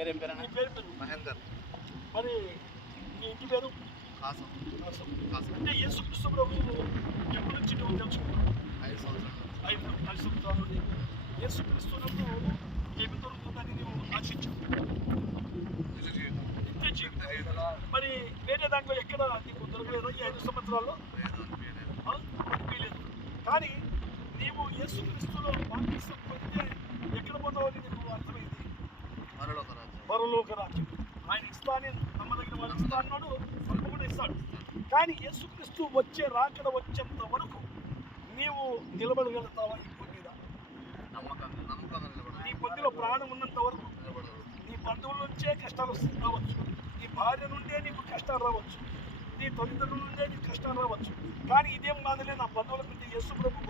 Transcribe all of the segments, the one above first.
పేరేం పేరు? మహేందర్. మరి మీ ఇంటి పేరు? కాసం. అంటే యేసుక్రీస్తు ప్రభువు ఎప్పటి నుంచి నువ్వు తెలుసుకున్నావు? 5 సంవత్సరాలు. 5 సంవత్సరాల నుండి యేసుక్రీస్తునకు ఏమి దొరుకుతుందని నువ్వు ఆశించావు? నిత్య జీవితం. మరి వేరే దాంట్లో ఎక్కడ నీకు దొరకలేదు ఈ 5 సంవత్సరాల్లో? లేదు. కానీ నీవు యేసుక్రీస్తులో బాప్తిసం పొందితే ఎక్కడ పొందవని నీకు అర్థమైంది? పరలోక రాజ్యం. ఆయన ఇస్తానని నమ్మదగిన వాడు ఇస్తా అన్నాడు, తప్పకుండా ఇస్తాడు. కానీ యేసుక్రీస్తు వచ్చేంత వరకు నీవు నిలబడగలుగుతావా ఈ పొంది మీద? నీ పొందిలో ప్రాణం ఉన్నంత వరకు నీ బంధువుల నుంచే కష్టాలు రావచ్చు, నీ భార్య నుండే నీకు కష్టాలు రావచ్చు, నీ తల్లిదండ్రుల నుండే నీకు కష్టాలు రావచ్చు. కానీ ఇదేం కాదులే, నా బంధువుల కంటే యేసు ప్రభు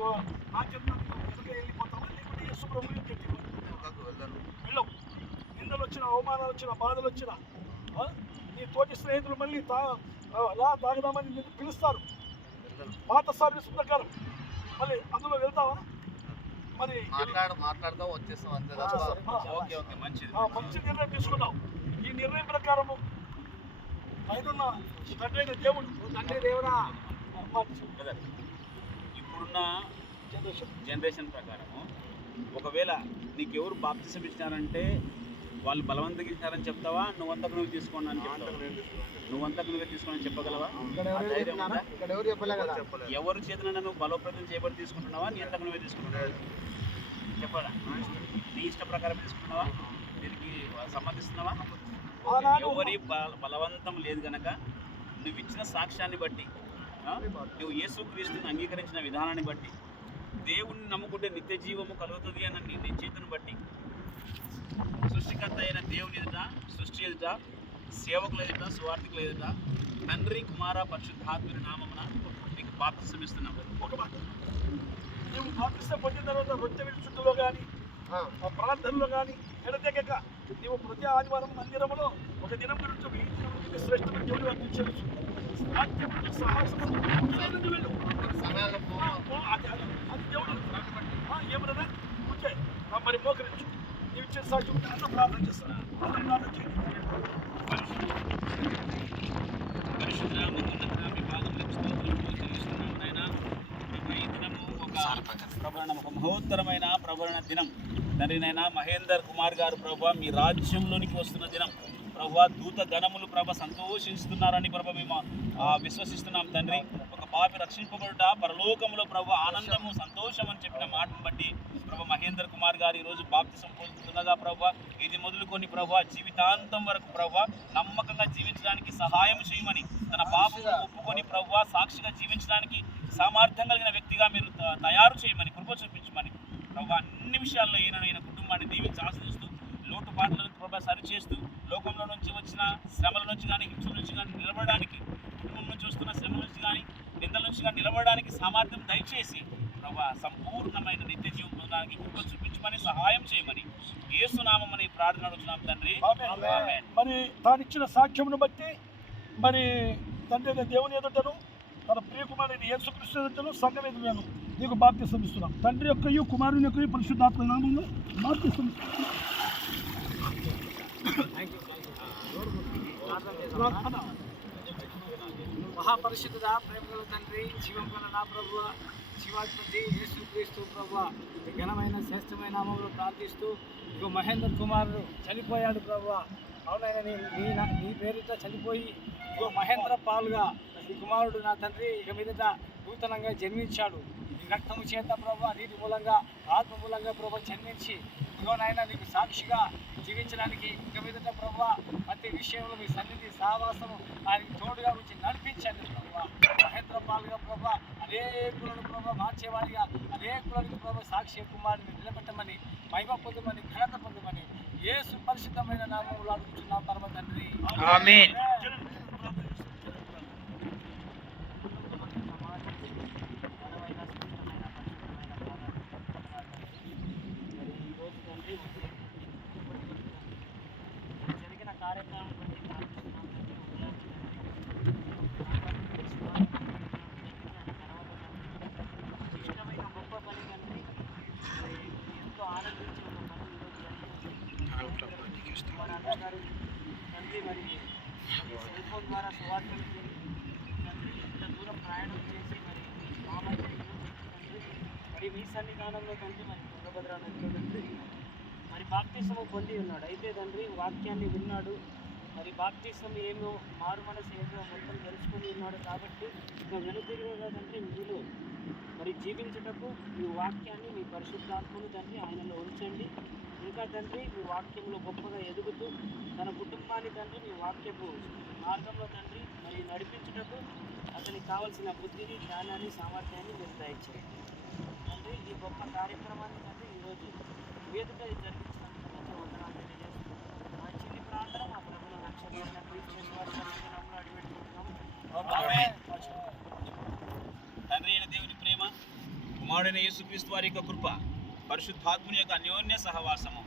ఆచరణ ఎదురుగా వెళ్ళిపోతావా? లేకుంటే యేసు ప్రభు వెళ్ళవు. నిందలు వచ్చిన, అవమానాలు వచ్చిన, బాధలు వచ్చిన, నీ తోటి స్నేహితులు మళ్ళీ తాగదామని నిన్ను పిలుస్తారు పాత సర్వీస్ ప్రకారం, మళ్ళీ అందులో వెళ్తావా? మరి మాట్లాడతాం వచ్చేస్తాం అంతే. మంచి నిర్ణయం తీసుకున్నావు. ఈ నిర్ణయం ప్రకారము ఆయనున్న తండ్రి దేవుడు, తండ్రి దేవుడా, ఇప్పుడున్న జనరేషన్ ప్రకారము ఒకవేళ నీకు ఎవరు బాప్తిసం ఇచ్చినారంటే వాళ్ళు బలవంతంగా ఇచ్చినారని చెప్తావా? నువ్వంతకు నువ్వు తీసుకోండి అని చెప్తావా? నువ్వంతకు నువ్వే తీసుకోండి చెప్పగలవా? ఎవరు చేతనైనా నువ్వు బలోపేతం చేయబడి తీసుకుంటున్నావా? నీ అంతకు నువ్వే తీసుకుంటున్నావా? చెప్పాలా? నీ ఇష్ట ప్రకారం తీసుకుంటున్నావా? దీనికి సమ్మతిస్తున్నావా? ఎవరి బలవంతం లేదు కనుక నువ్వు ఇచ్చిన సాక్ష్యాన్ని బట్టి, నువ్వు యేసుక్రీస్తుని అంగీకరించిన విధానాన్ని బట్టి, దేవుణ్ణి నమ్ముకుంటే నిత్య జీవము కలుగుతుంది అన్న నీ నిశ్చయితను బట్టి, సృష్టికర్త అయిన దేవుని ఎదుట, సృష్టి ఎదుట, సేవకుల ఎదుట, సువార్థికుల ఎదుట, తండ్రి కుమార పరిశుద్ధాత్మని నామమున నీకు బాప్తిసం ఇస్తున్నాం. ఒక మాట, నువ్వు బాప్తిసం పొందిన తర్వాత రొట్టె విడుచుటలో కానీ ప్రార్థనలో కానీ ఎడతెగక నీవు ప్రతి ఆదివారం మందిరంలో ఒక దినం గురించి శ్రేష్ఠమైన దేవుడు అందించవచ్చు. సాహసం వెళ్ళు, అది దేవుడు ఏమన్నా ఓకే. మరి మోకరించు, నీవు ఇచ్చే సాక్షి ఉంటే అన్న ప్రార్థన చేస్తాను. అన్న ప్రార్థన చేయండి. ఒక మహోత్తరమైన ప్రబలన దినం తండ్రినైనా మహేందర్ కుమార్ గారు ప్రభా మీ రాజ్యంలోనికి వస్తున్న దినం ప్రభా, దూత గణములు ప్రభ సంతోషిస్తున్నారని ప్రభ మేము విశ్వసిస్తున్నాం తండ్రి. ఒక పాపి రక్షింపబడుట పరలోకంలో ప్రభు ఆనందము సంతోషం అని చెప్పిన మాటను బట్టి ప్రభు మహేందర్ కుమార్ గారు ఈరోజు బాప్తిసం పొందుతుండగా ప్రభు ఇది మొదలుకొని ప్రభు జీవితాంతం వరకు ప్రభు నమ్మకంగా జీవించడానికి సహాయం చేయమని, తన పాపను ఒప్పుకొని ప్రభు సాక్షిగా జీవించడానికి సామర్థ్యం కలిగిన వ్యక్తిగా మీరు తయారు చేయమని, కృప చూపించమని ప్రభు అన్ని విషయాల్లో ఈయన కుటుంబాన్ని దీవించి ఆశ్రయిస్తూ, లోటుపాట్లను ప్రభు సరిచేస్తూ, లోకంలో నుంచి వచ్చిన శ్రమల నుంచి కానీ హింసల నుంచి కానీ నిలబడడానికి, కుటుంబం నుంచి వస్తున్న శ్రమల నుంచి కానీ నిందల నుంచి కానీ నిలబడడానికి సామర్థ్యం దయచేసి ప్రభు సంపూర్ణమైన నిత్య జీవం పొందడానికి కృప చూపించమని, సహాయం చేయమని యేసునామమని ప్రార్థన అడుగుతున్నాం తండ్రి. మరి తానిచ్చిన సాక్ష్యమును బట్టి మరి తండ్రి దేవుని ఎదుటను, తన ప్రియకుమారుని యేసుక్రీస్తు ఎదుటను, సంఘం ఎదుటను నీకు బాప్తిసం ఇస్తున్నాం. తండ్రి యొక్కయు కుమారుని యొక్కయు పరిశుద్ధాత్మ నామములో బాప్తిసం. మహాపరిశుద్ధ ప్రేమగల తండ్రి, జీవం గల నా ప్రభువ, శివాధిపతి యేసుక్రీస్తు ప్రభువ, ఘనమైన శ్రేష్టమైన నామంలో ప్రార్థిస్తూ, ఇక మహేందర్ కుమారుడు చనిపోయాడు ప్రభువ. అవునైనా నీ పేరిట చనిపోయి ఇగో మహేంద్ర పాలుగా ఈ కుమారుడు నా తండ్రి ఇక మీదట నూతనంగా జన్మించాడు. ఈ రక్తము చేత ప్రభు, నీటి మూలంగా, ఆత్మ మూలంగా ప్రభు జన్మించి ఇగోనైనా నీకు సాక్షిగా జీవించడానికి ఇక మీదట ప్రభు ప్రతి విషయంలో మీ సన్నిధి సహవాసము ఆయనకి తోడుగా వచ్చి నడిపించండి ప్రభు. మహేంద్ర పాలుగా ప్రభు అనేకులను ప్రభు మార్చేవాడిగా అనేకులకు ప్రభు సాక్షి కుమారుని నిలబెట్టమని, మహిమ పొందమని, ఘనత పొందమని యేసు పరిశుద్ధమైన నామములో అడుగుతున్నాం పరమ తండ్రి. ఆమేన్. జరిగిన కార్యక్రమం ఇష్టమైన గొప్ప పని కంటే ఎంతో ఆనందించి ఒక పని ఈరోజు జరిగింది. గారు తండ్రి మరి సెల్ ఫోన్ ద్వారా సువార్తలు తండ్రి ఇంత దూరం ప్రయాణం చేసి మరి మామూలు తండ్రి మరి మీ సన్నిధానంలో తండ్రి మరి తుంగభద్ర నదిలో తండ్రి మరి బాప్తిసము పొంది ఉన్నాడు. అయితే తండ్రి వాక్యాన్ని విన్నాడు, మరి బాప్తిసం ఏమో మారు మనసు ఏమో మొత్తం తెలుసుకొని ఉన్నాడు. కాబట్టి ఇంకా వెనుతిరిగగా తండ్రి మీలో మరి జీవించుటకు మీ వాక్యాన్ని మీ పరిశుద్ధాత్మను తండ్రి ఆయనలో ఉంచండి. ఇంకా తండ్రి మీ వాక్యంలో గొప్పగా ఎదుగుతూ తన కుటుంబాన్ని తండ్రి మీ వాక్యపు మార్గంలో తండ్రి మరి నడిపించుటకు అతనికి కావలసిన బుద్ధిని, జ్ఞానాన్ని, సామర్థ్యాన్ని మీరు దయచేయండి తండ్రి. ఈ గొప్ప కార్యక్రమాన్ని తండ్రి ఈరోజు వేదిక జరిగించినందుకు మీకు వందనాలు తెలియజేస్తున్నాను. మా చిన్ని ప్రార్థన మా ప్రభువుల రక్షకుడైన క్రీస్తు యేసు వారి పరిశుద్ధ నామములో అడిగిపెట్టుకుంటున్నాము. ఆమేన్. తండ్రి అయిన దేవుని ప్రేమ, కుమారుడైన యేసుక్రీస్తు వారి యొక్క కృప, పరిశుద్ధాత్ముని యొక్క అన్యోన్య సహవాసము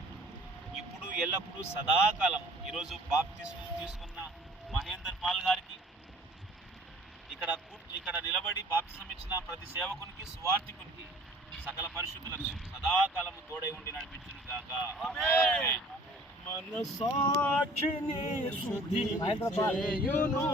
ఇప్పుడు ఎల్లప్పుడూ సదాకాలం. ఈరోజు బాప్తిస్మం తీసుకున్న మహేందర్ పాల్ గారికి, ఇక్కడ నిలబడి బాప్తిస్మం ఇచ్చిన ప్రతి సేవకునికి, సువార్థికునికి, సకల పరిశుద్ధులకు సదాకాలము తోడై ఉండి నడిపించును గాక. ఆమేన్. మనసాక్షిని శుద్ధి చేయును